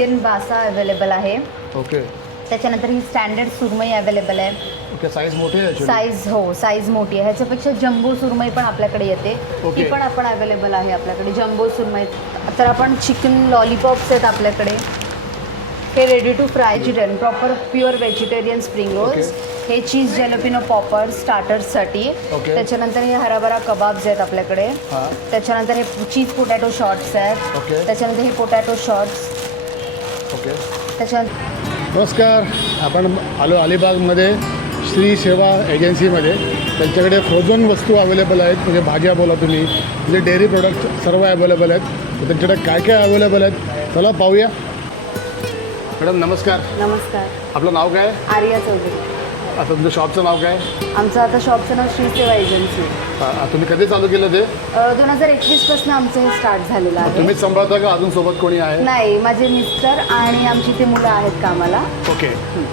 Indian बासा available आहे. Okay. त्याच्यानंतर ही स्टँडर्ड सुरमई अवेलेबल आहे. ओके. साईज मोठी आहे साईज मोठी आहे. ह्याच्यापेक्षा जम्बो सुरमई पण आपल्याकडे येते. ओके. ती पण आपण अवेलेबल आहे आपल्याकडे जम्बो सुरमई. तर आपण चिकन लॉलीपॉप्स आहेत आपल्याकडे. हे ready to fry chicken proper pure vegetarian spring rolls. हे चीज जॅलपिनो पॉपर स्टार्टर्ससाठी. ओके. त्याच्यानंतर हे हराभरा कबाब्स आहेत आपल्याकडे. हां. त्याच्यानंतर हे चीज पोटॅटो शॉर्ट्स आहेत. ओके. त्याच्यानंतर हे पोटॅटो शॉर्ट्स. ओके. त्याच्यानंतर नमस्कार. आपण आलो अलिबागमध्ये श्री सेवा एजन्सीमध्ये. त्यांच्याकडे फ्रोझन वस्तू अवेलेबल आहेत. म्हणजे भाज्या बोला तुम्ही, म्हणजे डेअरी प्रोडक्ट सर्व अवेलेबल आहेत. तर त्यांच्याकडे काय काय अवेलेबल आहेत चला पाहूया. मॅडम नमस्कार. नमस्कार. आपलं नाव काय? आर्या चौधरी. आता तुमच्या शॉपचं नाव काय? आमचं आता शॉपचं नाव श्री सेवा एजन्सी. तुम्ही कधी चालू केलं ते? 2021 पासून आमचं हे स्टार्ट झालेलं आहे. तुम्हीच सांभाळता का अजून सोबत कोणी आहे? नाही, माझे मिस्टर आणि आमची इथे मुलं आहेत कामाला. ओके.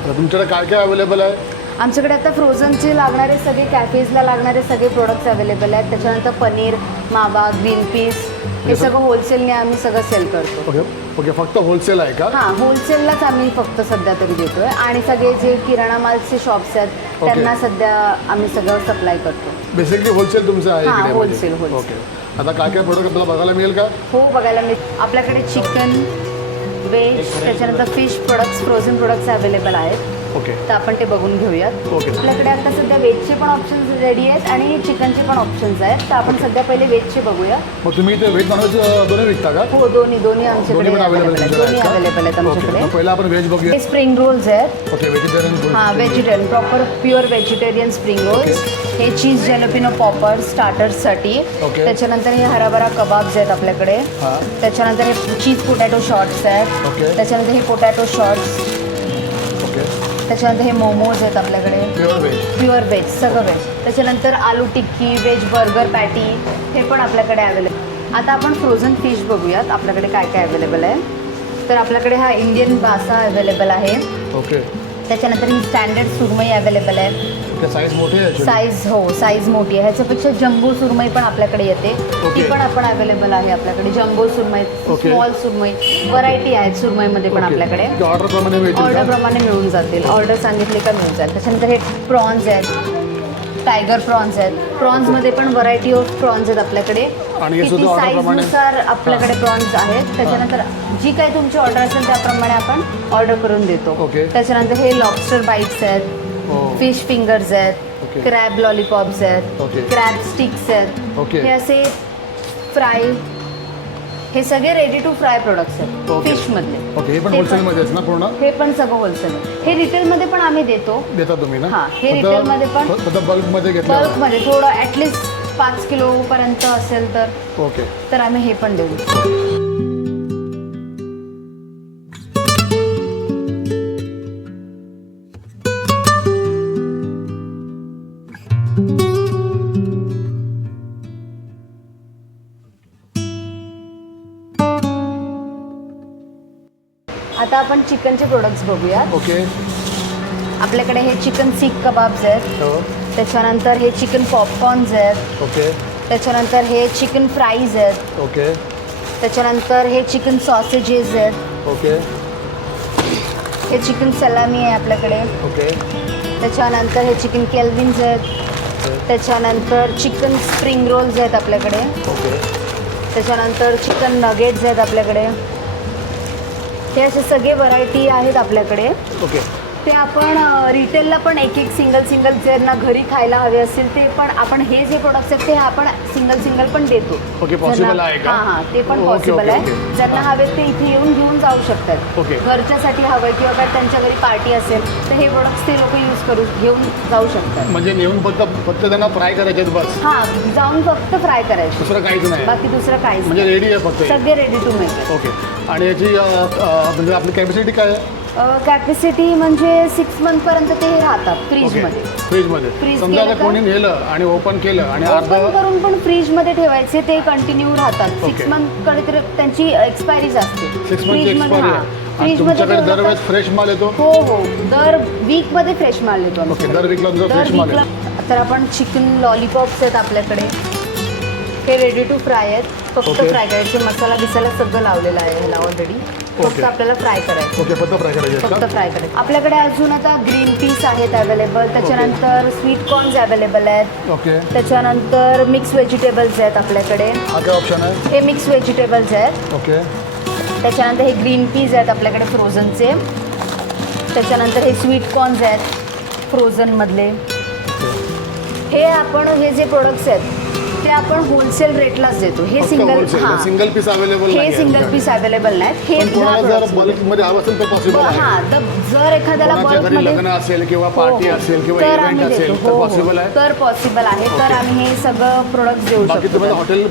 तर तुमच्याकडे काय काय अवेलेबल आहे? आमच्याकडे आता फ्रोझनचे लागणारे सगळे कॅफेजला लागणारे सगळे प्रोडक्ट्स अवेलेबल आहेत. त्याच्यानंतर पनीर, मावा, ग्रीन पीस हे सगळं होलसेलने आम्ही सगळं सेल करतो. ओके. ओके. फक्त होलसेल आहे का? हां, होलसेललाच आम्ही फक्त सध्या तरी देतोय. आणि सगळे जे किराणा मालचे शॉप्स आहेत त्यांना सध्या आम्ही सगळं सप्लाय करतो. बेसिकली होलसेल तुमचं आहे हां, इकडे? होलसेल. ओके. आता काय काय प्रोडक्ट आपल्याला बघायला मिळेल का? हो, बघायला मिळेल. आपल्याकडे चिकन, व्हेज, त्याच्यानंतर fish products, frozen products available आहेत. ओके. तर आपण ते बघून घेऊयात. ओके. आपल्याकडे आता सध्या व्हेजचे पण ऑप्शन्स रेडी आहेत आणि चिकनचे पण ऑप्शन्स आहेत. तर आपण सध्या पहिले व्हेजचे बघूया. मग तुम्ही इथे व्हेज नॉनव्हेज दोन्ही विकता का? हो, दोन्ही आमच्याकडे पण available अवेलेबल आहेत. तुमच्याकडे दोन्ही आहेत का? अवेलेबल आहेत ओके. आमच्याकडे. मग पहिला आपण व्हेज बघूया. हे स्प्रिंग रोल्स आहेत. ओके. व्हेजिटेरियन. हां, vegetarian proper pure vegetarian spring rolls. हे चीज जॅलपिनो पॉपर स्टार्टर्ससाठी. ओके. त्याच्यानंतर हे हराभरा कबाब्स आहेत आपल्याकडे. हां. त्याच्यानंतर हे चीज पोटॅटो शॉर्ट्स आहेत. ओके. त्याच्यानंतर हे पोटॅटो शॉर्ट्स. ओके. त्याच्यानंतर हे मोमोज आहेत आपल्याकडे. प्युअर व्हेज सगळं व्हेज. त्याच्यानंतर आलू टिक्की, व्हेज बर्गर पॅटी हे पण आपल्याकडे अवेलेबल. आता आपण फ्रोझन फिश बघूयात आपल्याकडे काय काय अवेलेबल आहे. तर आपल्याकडे हा इंडियन बासा अवेलेबल आहे. ओके. त्याच्यानंतर ही स्टँडर्ड सुरमई अवेलेबल आहे. ओके. साईज मोठी आहे? साईज मोठी आहे. ह्याच्यापेक्षा जम्बो सुरमई पण आपल्याकडे येते. ओके. ती पण आपण अवेलेबल आहे आपल्याकडे. जम्बो सुरमई, ओके. स्मॉल सुरमई, व्हरायटी आहेत सुरमईमध्ये पण आपल्याकडे. ऑर्डरप्रमाणे मिळतील का? ऑर्डरप्रमाणे मिळून जातील. ऑर्डर सांगितले का मिळून जाईल. त्याच्यानंतर हे प्रॉन्स आहेत, टायगर प्रॉन्स आहेत. प्रॉन्समध्ये पण व्हरायटी ऑफ प्रॉन्स आहेत आपल्याकडे. आणि हे किती सुद्धा ऑर्डरप्रमाणे? साईजनुसार आपल्याकडे प्रॉन्स आहेत. त्याच्यानंतर जी काही तुमची ऑर्डर असेल त्याप्रमाणे आपण ऑर्डर करून देतो. ओके. त्याच्यानंतर हे लॉबस्टर बाईट्स आहेत, फिश फिंगर्स आहेत, ओके. क्रॅब लॉलीपॉप्स आहेत, ओके. क्रॅब स्टिक्स आहेत. ओके. हे असे फ्राय, हे सगळे रेडी टू फ्राय प्रोडक्ट्स आहेत ओके. फिशमधले. ओके. हे पण होलसेलमध्येच ना पूर्ण? हे पण सगळं होलसेल. हे रिटेलमध्ये पण आम्ही देतो. देता तुम्ही ना? हां, हे रिटेलमध्ये पण. फक्त बल्कमध्ये घेतलं? बल्कमध्ये थोडं ॲटलिस्ट 5 किलोपर्यंत असेल ओके. तर आम्ही हे पण देऊ. आता आपण चिकनचे प्रोडक्ट्स बघूया. ओके. आपल्याकडे हे चिकन सीख कबाब्स आहेत. हो. त्याच्यानंतर हे चिकन पॉपकॉर्न्स आहेत. ओके. त्याच्यानंतर हे चिकन फ्राईज आहेत. ओके. त्याच्यानंतर हे चिकन सॉसेजेस आहेत. ओके. हे चिकन सलामी आहे आपल्याकडे. ओके. त्याच्यानंतर हे चिकन केल्विन्स आहेत. त्याच्यानंतर चिकन स्प्रिंग रोल्स आहेत आपल्याकडे. ओके. त्याच्यानंतर चिकन नगेट्स आहेत आपल्याकडे. हे असे सगळे व्हरायटी आहेत आपल्याकडे. ओके. ते आपण रिटेलला पण एक सिंगल ज्यांना घरी खायला हवे असतील ते पण आपण हे जे प्रोडक्ट्स आहेत ते आपण सिंगल पण देतो. ओके. पॉसिबल आहे का? हां, ते पण ओके, पॉसिबल ओके, आहे. ओके. ज्यांना हवेत ते इथे येऊन घेऊन जाऊ शकतात. ओके. घरच्यासाठी हवं किंवा काय त्यांच्या घरी पार्टी असेल तर हे प्रोडक्ट्स ते लोक घेऊन जाऊ शकतात. म्हणजे नेऊन फक्त त्यांना फ्राय करायचे बस? हां, जाऊन फक्त फ्राय करायचं, दुसरं काहीच नाही? बाकी दुसरं काहीच म्हणजे रेडी आहे फक्त? सगळे रेडी टू मेक. ओके. आणि याची म्हणजे आपली कॅपॅसिटी काय आहे? कॅपॅसिटी म्हणजे 6 मंथपर्यंत ते राहतात फ्रीजमध्ये. फ्रीजमध्ये समजा आता कोणी नेलं आणि ओपन केलं आणि ओपन करून पण फ्रीजमध्ये ठेवायचे ते कंटिन्यू राहतात. 6 मंथकडे त्यांची एक्सपायरीज असते. 6 मंथची एक्सपायरी आहे. तुमच्याकडे दरवेळेस फ्रेश माल येतो? हो, दर वीकमध्ये फ्रेश माल येतो. ओके. दर वीकला फ्रेश माल आहे. तर आपण चिकन लॉलीपॉप्स आहेत आपल्याकडे. हे रेडी टू फ्राय आहेत. फक्त फ्राय करायचे. मसाला बिसाला सगळं लावलेलं आहे ह्याला ऑलरेडी. फक्त ओके. आपल्याला फ्राय करायचं. ओके, फक्त फ्राय करायचे आहेत फक्त का? फ्राय करायचं. आपल्याकडे अजून आता ग्रीन पीस आहेत अवेलेबल, त्याच्यानंतर स्वीट कॉर्न्स अवेलेबल आहेत, ओके. त्याच्यानंतर मिक्स व्हेजिटेबल्स आहेत आपल्याकडे. हा काय ऑप्शन आहे? हे मिक्स व्हेजिटेबल्स आहेत. ओके. त्याच्यानंतर हे ग्रीन पीज आहेत आपल्याकडे फ्रोझनचे. त्याच्यानंतर हे स्वीट कॉर्न्स आहेत फ्रोझनमधले. हे आपण हे जे प्रोडक्ट्स आहेत ते आपण होलसेल रेटलाच देतो. हे सिंगल पीस अवेलेबल हे सिंगल पीस अवेलेबल नाहीत. हे जर बल्कमध्ये हवं असेल तर पॉसिबल आहे. हां, जर एखाद्याला कोणाच्या घरी बल्कमध्ये लग्न असेल किंवा पार्टी असेल किंवा तर इव्हेंट आम्ही असेल देतो. तर पॉसिबल आहे. तर पॉसिबल आहे. तर ओके. आम्ही हे सगळं प्रोडक्ट देऊ बाकी शकतो. तुम्हाला हॉटेल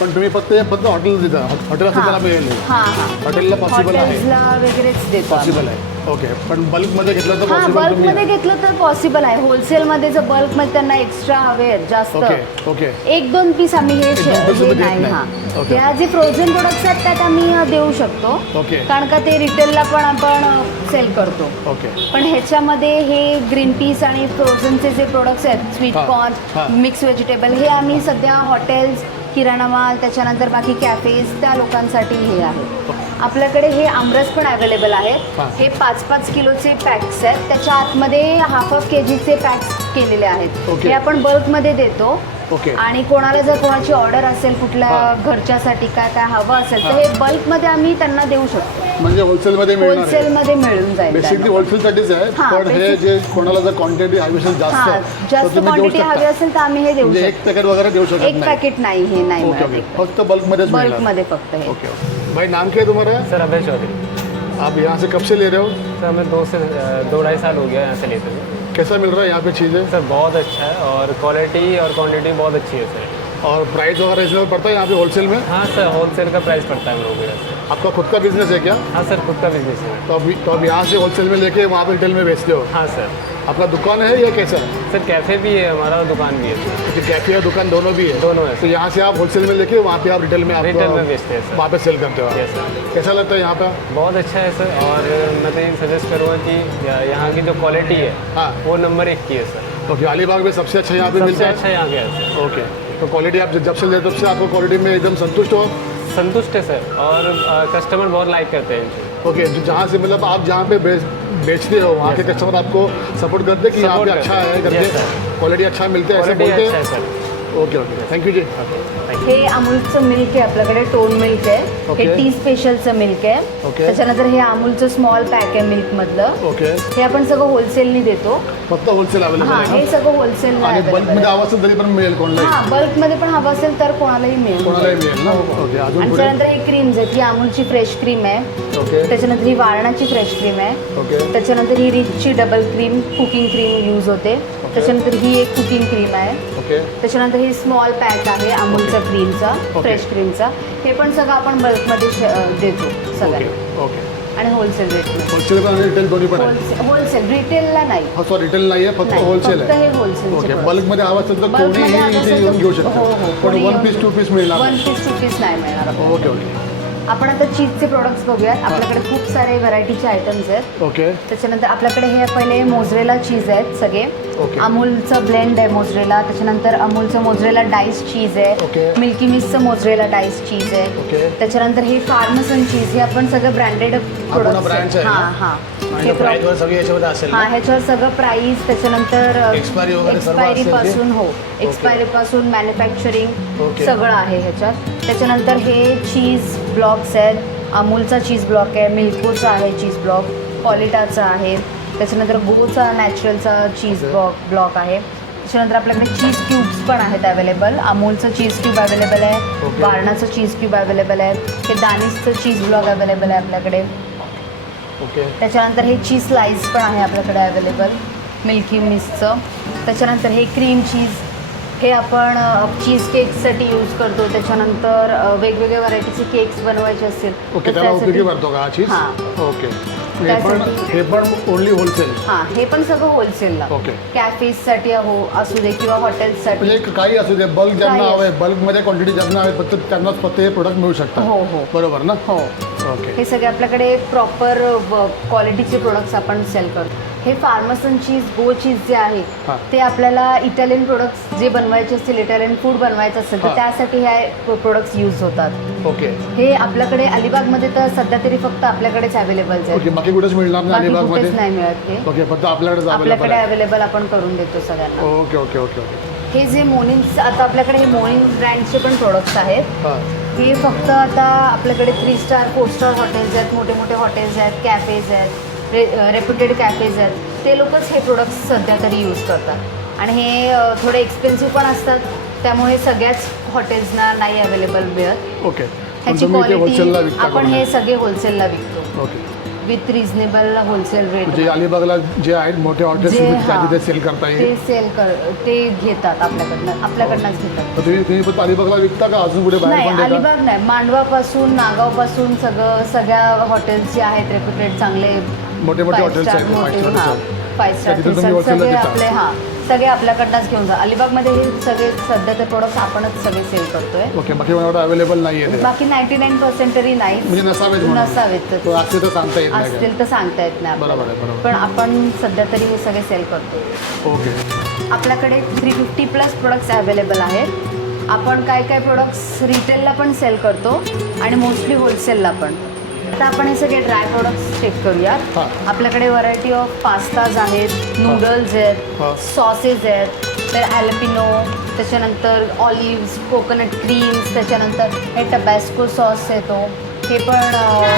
पण तुम्ही फक्त हॉटेल देता. हॉटेल असेल त्याला मिळेल. हां हां, हॉटेलला पॉसिबल आहे. हॉटेल्सला वगैरेच देतो आम्ही. पॉसिबल आहे. ओके, पण बल्कमध्ये घेतलं तर हां, पॉसिबल बल्कमध्ये घेतलं तर पॉसिबल आहे. होलसेलमध्ये जर बल्कमध्ये त्यांना एक्स्ट्रा हवे आहेत जास्त, ओके ओके. एक दोन पीस आम्ही हे एक दोन piece हे देत नाही. नाही. हां, ओके. त्या जे फ्रोझन प्रोडक्ट्स आहेत त्यात आम्ही देऊ शकतो. ओके. कारण का ते रिटेलला पण आपण सेल करतो. ओके. पण ह्याच्यामध्ये हे ग्रीन पीस आणि फ्रोझनचे जे प्रोडक्ट्स आहेत, स्वीट हां, हां. कॉर्न, मिक्स व्हेजिटेबल, हे आम्ही सध्या हॉटेल्स, किराणा माल, त्याच्यानंतर बाकी कॅफेज त्या लोकांसाठी हे आहे. आपल्याकडे हे आमरस पण अवेलेबल आहेत. हां. हे 5-5 किलोचे पॅक्स आहेत. त्याच्या आतमध्ये हाफ KGचे पॅक्स केलेले आहेत. ओके. हे आपण बल्कमध्ये देतो. ओके. आणि कोणाला जर कोणाची ऑर्डर असेल कुठल्या हां. घरच्यासाठी काय काय हवं असेल तर हां. हे बल्कमध्ये आम्ही त्यांना देऊ शकतो. म्हणजे होलसेलमध्ये मिळणार आहे. होलसेलमध्ये मिळून जाईल बेसिकली त्यांना. होलसेलसाठीच आहे. हां, पण हे basic- जे कोणाला जर क्वांटिटी हवी असेल हां, जास्त जास्त तुम्ही देऊ क्वांटिटी हवी शकता. असेल तर आम्ही हे देऊ म्हणजे एक शकतो. पॅकेट वगैरे देऊ शकत एक नाही. पॅकेट नाही, हे नाही ओके ओके, मिळत. फक्त बल्कमध्येच मिळणार. बल्कमध्ये फक्त हे. Okay okay. भाई नाम क्या है तुम्हारा? सर अभय चौधरी। आप यहाँ से कब से ले रहे हो? सर हमें 2-2.5 साल हो गया यहाँ से लेते हुए। कैसा मिल रहा है यहाँ पे चीज़ें? सर बहुत अच्छा है और क्वालिटी और क्वांटिटी बहुत अच्छी है सर। और प्राइस वगैरह रिजनेबल पड़ता है यहाँ पे होलसेल में? हाँ सर, होलसेल का प्राइस पड़ता है हम लोगों को। आपका खुद का बिजनेस है क्या? हाँ सर, खुद का बिजनेस है। तो अब यहाँ से होलसेल में लेके वहाँ पे रिटेल में बेचते हो? हाँ सर। आपका दुकान है या कैसा है? सर कैफ़े भी है हमारा और दुकान भी है सर। तो कैफे और दुकान दोनों भी है? दोनों है तो सर। यहाँ से आप होलसेल में लेके वहाँ पे आप रिटेल में रिटेल में बेचते हैं सर। वहाँ पे सेल करते हो? Yes sir. कैसा लगता है यहाँ पे? बहुत अच्छा है सर। और मैं तो ये सजेस्ट करूँगा कि यहाँ की जो क्वालिटी है हाँ। वो नंबर 1 की है सर। ओके, अलीबाग में सबसे अच्छा यहाँ पे सबसे मिलता है? अच्छा यहाँ का है सर। ओके, तो क्वालिटी आप जब से लेते हो तब से आपको क्वालिटी में एकदम संतुष्ट हो? संतुष्ट है सर। और कस्टमर बहुत लाइक करते हैं इनको। ओके, जो जहाँ से मतलब आप जहाँ पे बेचते हो वहाँ के Yes, sir. कस्टमर आपको सपोर्ट करते हैं कि यहाँ पे Support अच्छा करते है हैं। करके Yes, sir. क्वालिटी अच्छा मिलता है ऐसा क्वालिटी बोलते अच्छा है हैं? Sir. Okay okay, thank you जी. थैंक हे अमूलचं मिल्क आहे आपल्याकडे, टोन मिल्क आहे. ओके. हे टी स्पेशलचं मिल्क आहे. ओके. त्याच्यानंतर हे अमूलचं स्मॉल पॅक आहे मिल्कमधलं. ओके, हे आपण सगळं होलसेलनी देतो. फक्त होलसेल अवेलेबल हां, आहे हे ना? सगळं होलसेलला आणि available बल्कमध्ये आहे. हवं असेल तरी पण मिळेल कोणालाही? हां, बल्कमध्ये पण हवं असेल तर कोणालाही मिळेल. कोणालाही मिळेल ना? हो. ओके, अजून आणि पुढे? त्याच्यानंतर हे क्रीम्स आहेत. ही अमूलची फ्रेश क्रीम आहे. ओके त्याच्यानंतर ही वारणाची फ्रेश क्रीम आहे. ओके त्याच्यानंतर ही रिचची double cream cooking cream use होते. त्याच्यानंतर ही एक कुकिंग क्रीम आहे. ओके त्याच्यानंतर ही स्मॉल पॅक आहे अमूलचा क्रीमचा, ओके. फ्रेश क्रीमचा. हे पण सगळं आपण बल्कमध्ये देतो ओके सगळ्यांना ओके. आणि होलसेल रेटमध्ये. होलसेल पण आणि रिटेल दोन्ही पण आहे? होलसेल, रिटेलला नाही. हा, सॉरी रिटेल नाही आहे, फक्त नाही, होलसेल फक्त आहे. हे होलसेल. ओके, बल्कमध्ये हवं असेल तर बल्कमध्ये कोणीही हवं इथे असेल येऊन तर- घेऊ हो, शकतो. हो, पण कोणी 1 येऊन- पीस 2 पीस मिळणार 1 नाही. पीस 2 पीस नाही मिळणार आपल्याला. ओके ओके आपण आता चीजचे प्रोडक्ट्स बघूयात. आपल्याकडे खूप सारे व्हरायटीचे आयटम्स आहेत. ओके त्याच्यानंतर आपल्याकडे हे पहिले मोजरेला चीज आहेत सगळे. ओके. अमूलचं ब्लेंड आहे मोजरेला. त्याच्यानंतर अमूलचं मोजरेला डाईस चीज ओके. आहे. मिल्की मिस्टचं मोजरेला डाईस चीज आहे. ओके. त्याच्यानंतर हे फार्मसन चीज, हे आपण सगळं ब्रँडेड पूर्ण brand चं आहे हां ना? हां. आणि हे प्राईस वर सगळी याच्यामध्ये असेल हां, ना? ह्याच्यावर सगळं प्राईस, त्याच्यानंतर Expiry वगैरे सर्व असेल ते? एक्सपायरीपासून हो, ओके. एक्सपायरीपासून manufacturing okay. सगळं आहे ह्याच्यात. त्याच्यानंतर हे चीज ब्लॉक्स आहेत. अमूलचा चीज ब्लॉक आहे, मिल्कोचा आहे चीज ब्लॉक, पॉलिटाचा आहे. त्याच्यानंतर गोचा नॅचरलचा चीज ब्लॉक आहे. त्याच्यानंतर आपल्याकडे चीज क्यूब्स पण आहेत अवेलेबल. अमूलचं चीज क्यूब अवेलेबल आहे. ओके. वारणाचं चीज क्यूब अवेलेबल आहे. हे दानिशचं चीज ब्लॉक अवेलेबल आहे आपल्याकडे. ओके त्याच्यानंतर हे चीज स्लाइस पण आहे आपल्याकडे अवेलेबल मिल्की मिस्टचं. त्याच्यानंतर हे क्रीम चीज, हे आपण चीज केक्ससाठी यूज करतो. त्याच्यानंतर वेगवेगळ्या व्हरायटीचे केक्स बनवायचे असतील ओके, तर त्याला त्यासाठी- उपयोगी पडतो का हा चीज? हां ओके. त्यासाठी- हे पण ओनली होलसेल? हां, हे पण सगळं होलसेलला. ओके. कॅफेजसाठी असू दे किंवा हॉटेल्ससाठी. म्हणजे काही असू दे, बल्क ज्यांना काही हवं आहे, बल्कमध्ये क्वांटिटी ज्यांना हवे फक्त त्यांनाच फक्त हे प्रोडक्ट मिळू शकतात. हो, हो. बरोबर ना? हो, ओके हे सगळे आपल्याकडे प्रॉपर क्वालिटीचे प्रोडक्ट्स आपण सेल करतो. हे फार्मसन चीज, गो चीज जे आहे हां. ते आपल्याला इटालियन प्रोडक्ट्स जे बनवायचे असतील, इटालियन फूड बनवायचं असेल तर हां. त्यासाठी हे प्रोडक्ट्स यूज होतात. ओके हे आपल्याकडे अलिबागमध्ये तर सध्या तरी फक्त आपल्याकडेच अवेलेबल ओके, बाकी कुठेच मिळणार नाही बाकी अलिबागमध्ये? कुठेच नाही मिळत हे. ओके, फक्त आपल्याकडे आपल्याकडे अवेलेबल आपण करून देतो सगळ्यांना. Okay okay okay okay. हे जे मोनिन्स, आता आपल्याकडे हे मोनिन ब्रँडचे पण प्रोडक्ट्स आहेत. हां हे फक्त आता आपल्याकडे 3 स्टार 4 स्टार हॉटेल्स आहेत, मोठे मोठे हॉटेल्स आहेत, कॅफेज आहेत, रेप्युटेड कॅफेज आहेत, ते लोकच हे प्रोडक्ट्स सध्या तरी यूज करतात. आणि हे थोडे एक्सपेन्सिव्ह पण असतात, त्यामुळे सगळ्याच हॉटेल्सना नाही अवेलेबल मिळत. ओके, ह्याची होलसेलला क्वालिटी विकता आपण हे सगळे होलसेलला विकतो okay. With reasonable wholesale rate. म्हणजे अलिबागला जे आहेत मोठे हॉटेल्स जे तिथे सेल करता ते येईल, ते घेतात आपल्याकडनंच घेतात. तर तुम्ही फक्त अलिबागला विकता का अजून कुठे बाहेर नाही, पण देता? अलिबाग नाही, मांडवापासून नागावपासून सगळ्या हॉटेल्स जे आहेत रेप्युटेड चांगले मोठे मोठे हॉटेल्स आहेत, 5 स्टार तिथे तुम्ही wholesale ला सगळे देता? आपले सगळे आपल्याकडनंच घेऊन जा. अलिबागमध्ये हे सगळे सध्या ते प्रोडक्ट्स आपणच सगळे सेल करतोय. ओके, बाकी एवढं अवेलेबल नाही आहे बाकी 99% तरी नाही, म्हणजे नसावेत म्हणून. नसावेत तो असते तर सांगता येत नाही असतील तर सांगता येत नाही बरोबर आहे, आपल्याला. बरोबर. पण आपण सध्या तरी हे सगळे सेल करतो. ओके आपल्याकडे 350+ प्रोडक्ट्स अवेलेबल आहेत. आपण काय काय प्रोडक्ट्स रिटेलला पण सेल करतो आणि मोस्टली होलसेलला पण. आता आपण हे सगळे ड्राय प्रोडक्ट्स चेक करूयात. हां. आपल्याकडे व्हरायटी ऑफ पास्ताज आहेत, नूडल्स हां. आहेत, सॉसेस आहेत, तर ॲल्पिनो, त्याच्यानंतर ऑलिव्स, कोकोनट क्रीम्स, त्याच्यानंतर हे टबॅस्को सॉस येतो, हे पण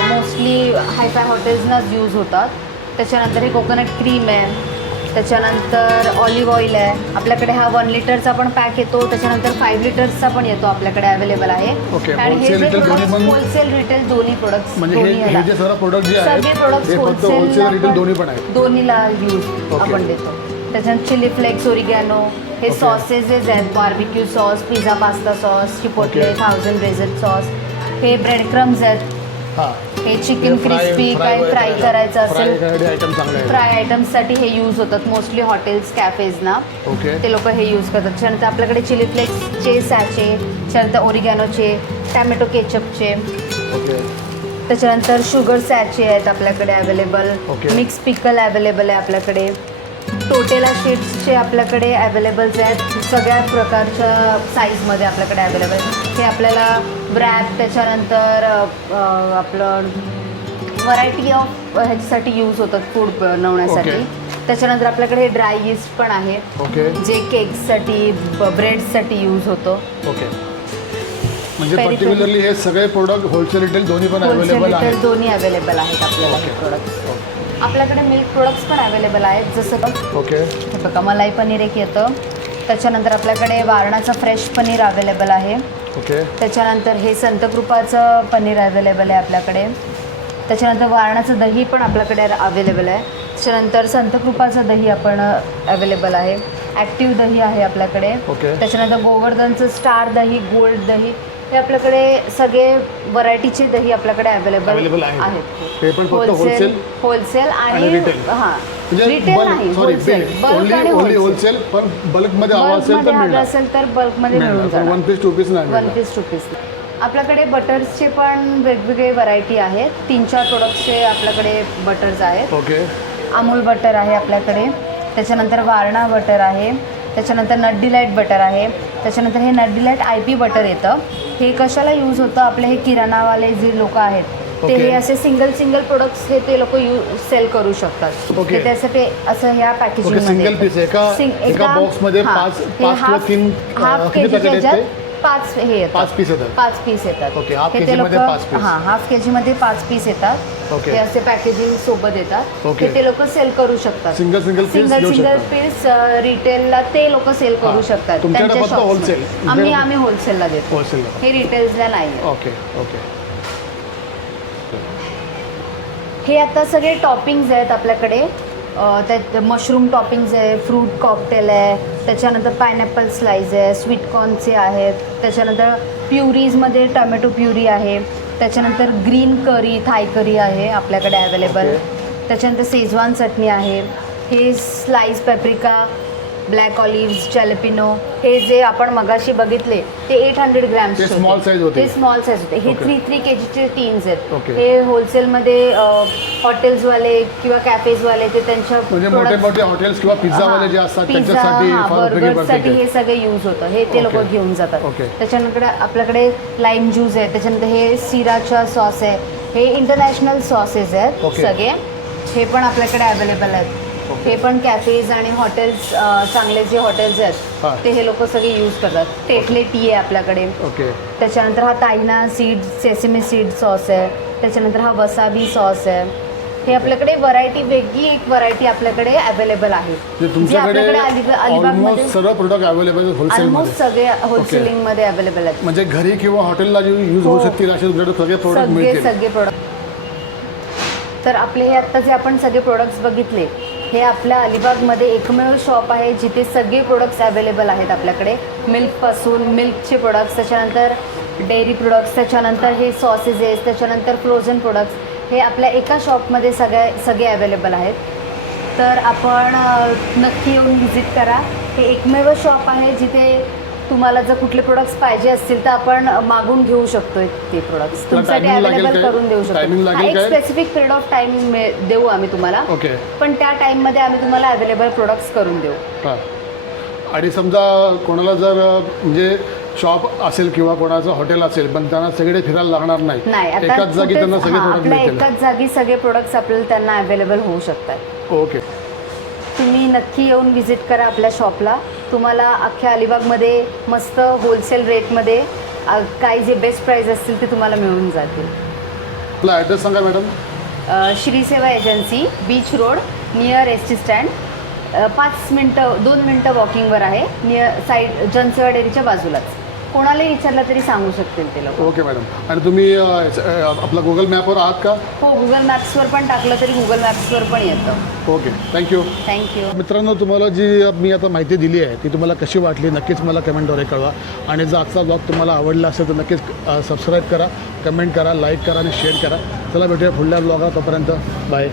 मोस्टली हायफाय हॉटेल्सनाच यूज होतात. त्याच्यानंतर हे कोकोनट क्रीम आहे, त्याच्यानंतर ऑलिव्ह ऑइल आहे. आपल्याकडे हा 1 लिटरचा पण पॅक येतो, त्याच्यानंतर 5 लिटर्सचा पण येतो, आपल्याकडे अवेलेबल आहे. ओके, आणि हे wholesale, जे retail दोन्ही पण? होलसेल रिटेल दोन्ही प्रोडक्ट्स, म्हणजे हे जे सर्व प्रोडक्ट जे आहेत सगळे प्रोडक्ट्स हे फक्त होलसेल रिटेल दोन्ही पण आहेत? दोन्हीला यूज ओके. आपण देतो. त्याच्यानंतर चिली फ्लेक्स, ओरिगॅनो, हे ओके. सॉसेसेस आहेत, barbecue sauce, pizza pasta sauce, chipotle, okay. 1000 reason sauce, हे ब्रेड क्रम्स आहेत, हां, हे चिकन क्रिस्पी काय फ्राय करायचं असेल आयटम चांगले आहेत. फ्राय आयटम्ससाठी हे यूज होतात मोस्टली हॉटेल्स, कॅफेजना. ओके ते लोक हे यूज करतात. त्याच्यानंतर आपल्याकडे चिली फ्लेक्सचे सॅचे, त्याच्यानंतर ओरिगॅनोचे, टॅमॅटो केचपचे, ओके त्याच्यानंतर शुगर सॅचे आहेत आपल्याकडे अवेलेबल, ओके. मिक्स पिकल अवेलेबल आहे आपल्याकडे, टोटेला शीट्सचे आपल्याकडे अवेलेबल्स आहेत सगळ्या प्रकारच्या साईजमध्ये आपल्याकडे अवेलेबल. हे आपल्याला व्रॅप, त्याच्यानंतर आपलं व्हरायटी ऑफ ह्याच्यासाठी यूज होतात फूड बनवण्यासाठी. ओके. त्याच्यानंतर आपल्याकडे हे ड्राय यीस्ट पण आहे, ओके जे केक्ससाठी, ब्रेड्ससाठी यूज होतो. ओके, म्हणजे पेरी पर्टिक्युलरली हे सगळे प्रोडक्ट होलसेल रिटेल दोन्ही पण होलसेल अवेलेबल आहेत? रिटेल दोन्ही अवेलेबल आहेत आपल्याला हे ओके. प्रोडक्ट्स. आपल्याकडे मिल्क प्रोडक्ट्स पण अवेलेबल आहेत, जसं ओके हे बघा मलाई पनीर एक येतं. त्याच्यानंतर आपल्याकडे वारणाचं फ्रेश पनीर अवेलेबल आहे. ओके त्याच्यानंतर हे संतकृपाचं पनीर अवेलेबल आहे आपल्याकडे. त्याच्यानंतर वारणाचं दही पण आपल्याकडे अवेलेबल आहे. त्याच्यानंतर संतकृपाचं दही आपण अवेलेबल आहे. ॲक्टिव्ह दही आहे आपल्याकडे. ओके. त्याच्यानंतर गोवर्धनचं स्टार दही, गोल्ड दही, हे आपल्याकडे सगळे व्हरायटीचे दही आपल्याकडे Available आहेत. आहेत. हे पण फक्त होलसेल आणि आणि retail. हां, म्हणजे रिटेल नाही, होलसेल, बल्क आणि ओनली होलसेल. होलसेल, पण बल्कमध्ये हवा असेल तर बल्कमध्ये हवं मिळणार. असेल तर बल्कमध्ये मिळून जाणार. 1 पीस 2 पीस नाही 1 मिळणार. Piece 2 piece. आपल्याकडे बटर्सचे पण वेगवेगळे व्हरायटी आहेत. 3-4 प्रोडक्ट्सचे आपल्याकडे बटर्स आहेत. ओके अमूल बटर आहे आपल्याकडे. त्याच्यानंतर वारणा बटर आहे. त्याच्यानंतर नट डिलाईट बटर आहे. त्याच्यानंतर हे नट डिलाईट IP बटर येतं. हे कशाला यूज होतं, आपले हे किराणावाले जे लोक आहेत ते ओके. हे असे सिंगल प्रोडक्ट्स हे ते लोक सेल करू शकतात. ओके. ते त्यासाठी असं ह्या ओके, पॅकेजिंग सिंगल पीस एका बॉक्समध्ये 5 किंवा 3 हाफ किती केजीच्या पॅकेट आहेत ह्याच्यात ते? 5 हे येतात. 5 पीस येतात. 5 पीस येतात. ओके, हाफ हे ते केजीमध्ये लोकं- 5 पीस. हां, हाफ केजीमध्ये 5 पीस येतात. ओके. हे असे पॅकेजिंग सोबत येतात. ओके. हे ते लोक सेल करू शकतात. सिंगल पीस सिंगल घेऊ शकतात. पीस रिटेलला ते लोक सेल करू हां. शकतात. तुमच्याकडे त्यांच्या फक्त शॉप्समध्ये. wholesale? आम्ही होलसेलला देतो. होलसेलला. हे रिटेल्सला नाही. ओके ओके हे आता सगळे टॉपिंग्ज आहेत आपल्याकडे. त्यात मशरूम टॉपिंग्ज आहे, फ्रूट कॉकटेल आहे, त्याच्यानंतर पायनॅपल स्लाइस आहे, स्वीट कॉर्नचे आहेत, त्याच्यानंतर प्युरीजमध्ये टमॅटो प्युरी आहे, त्याच्यानंतर ग्रीन करी, थाय करी आहे आपल्याकडे अवेलेबल. ओके. त्याच्यानंतर शेजवान चटणी आहे. हे स्लाइस पेप्रिका, ब्लॅक ऑलिव्स, जॅलपिनो, हे जे आपण मगाशी बघितले ते 800 ग्रॅम्स ते small size होते. ते स्मॉल साईज होते. हे Okay. 3 kgचे टीन्स आहेत. Okay. हे होलसेलमध्ये हॉटेल्सवाले किंवा कॅफेजवाले ते त्यांच्या म्हणजे मोठे products- मोठे हॉटेल्स किंवा पिझ्झावाले जे असतात पिझ्झा, त्यांच्यासाठी हां, फार उपयोगी बर्गरसाठी पडते हे ते. सगळे यूज होतं. हे ते लोक Okay. घेऊन जातात. Okay. त्याच्यानंतर आपल्याकडे लाईम ज्यूस आहे, त्याच्यानंतर हे सिराचा सॉस आहे. हे इंटरनॅशनल सॉसेस आहेत Okay. सगळे. हे पण आपल्याकडे अवेलेबल आहेत. Okay. हे पण कॅफेज आणि हॉटेल्स, चांगले जे हॉटेल्स हां. आहेत ते हे लोक सगळे यूज करतात. टेटले टी आहे आपल्याकडे. ओके. त्याच्यानंतर हा ताईना सीड, सेसमी सीड सॉस आहे. त्याच्यानंतर हा वसाबी सॉस आहे. हे आपल्याकडे व्हरायटी, वेगळी एक व्हरायटी आपल्याकडे अवेलेबल आहे. म्हणजे जी तुमच्याकडे आपल्याकडे अलिबागमध्ये ऑलमोस्ट सर्व प्रोडक्ट अवेलेबल आहेत होलसेलमध्ये. ऑलमोस्ट सगळे होलसेलिंगमध्ये अवेलेबल आहेत. म्हणजे घरी किंवा हॉटेलला जे यूज होऊ हो. शकतील असे तुमच्याकडे सगळे प्रोडक्ट सगळे मिळतील. सगळे प्रोडक्ट. तर आपले हे आत्ता जे आपण सगळे प्रोडक्ट्स बघितले, हे आपल्या अलिबागमध्ये एकमेव शॉप आहे जिथे सगळे प्रोडक्ट्स अवेलेबल आहेत आपल्याकडे. मिल्कपासून मिल्कचे प्रोडक्ट्स, त्याच्यानंतर डेअरी प्रोडक्ट्स, त्याच्यानंतर हे सॉसेसेस, त्याच्यानंतर फ्रोझन प्रोडक्ट्स, हे आपल्या एका शॉपमध्ये सगळे अवेलेबल आहेत. तर आपण नक्की येऊन व्हिजिट करा. हे एकमेव शॉप आहे जिथे तुम्हाला जर कुठले प्रोडक्ट्स पाहिजे असतील तर आपण मागून घेऊ शकतो ते प्रोडक्ट्स. तुमच्यासाठी timing लागेल अवेलेबल काय? करून देऊ Timing शकतो. लागेल एक काय? स्पेसिफिक पिरियड ऑफ टाईम देऊ आम्ही तुम्हाला. ओके. पण त्या टाईममध्ये आम्ही तुम्हाला अवेलेबल प्रोडक्ट्स करून देऊ. हां. आणि समजा कोणाला जर म्हणजे शॉप असेल किंवा कोणाचं हॉटेल असेल पण त्यांना सगळे फिरायला लागणार नाही, नाही, आता एकाच जागी त्यांना कुठेच- सगळे हां, प्रोडक्ट आपल्या मिळतील. एकाच जागी सगळे प्रोडक्ट्स आपल्याला त्यांना अवेलेबल होऊ शकतात. ओके. तुम्ही नक्की येऊन व्हिजिट करा आपल्या शॉपला. तुम्हाला अख्ख्या अलिबागमध्ये मस्त होलसेल रेटमध्ये काही जे बेस्ट प्राईज असतील ते तुम्हाला मिळून जातील. आपला ॲड्रेस सांगा मॅडम. श्री सेवा agency, beach road, near S T stand. 2 मिनटं वॉकिंगवर आहे. नियर साईड जनसेवा डेअरीच्या बाजूलाच. कोणालाही विचारलं तरी सांगू शकतील ते लोक. Okay madam. आणि तुम्ही आपला गुगल मॅपवर आहात का? हो, गुगल मॅप्सवर पण टाकलं तरी गुगल मॅप्सवर पण येतं. Okay, thank you. थँक्यू. मित्रांनो, तुम्हाला जी मी आता माहिती दिली आहे ती तुम्हाला कशी वाटली नक्कीच मला कमेंटद्वारे कळवा. आणि जर आजचा ब्लॉग तुम्हाला आवडला असेल तर नक्कीच सबस्क्राईब करा, कमेंट करा, लाईक करा आणि शेअर करा. चला भेटूया पुढल्या ब्लॉगला. तोपर्यंत बाय.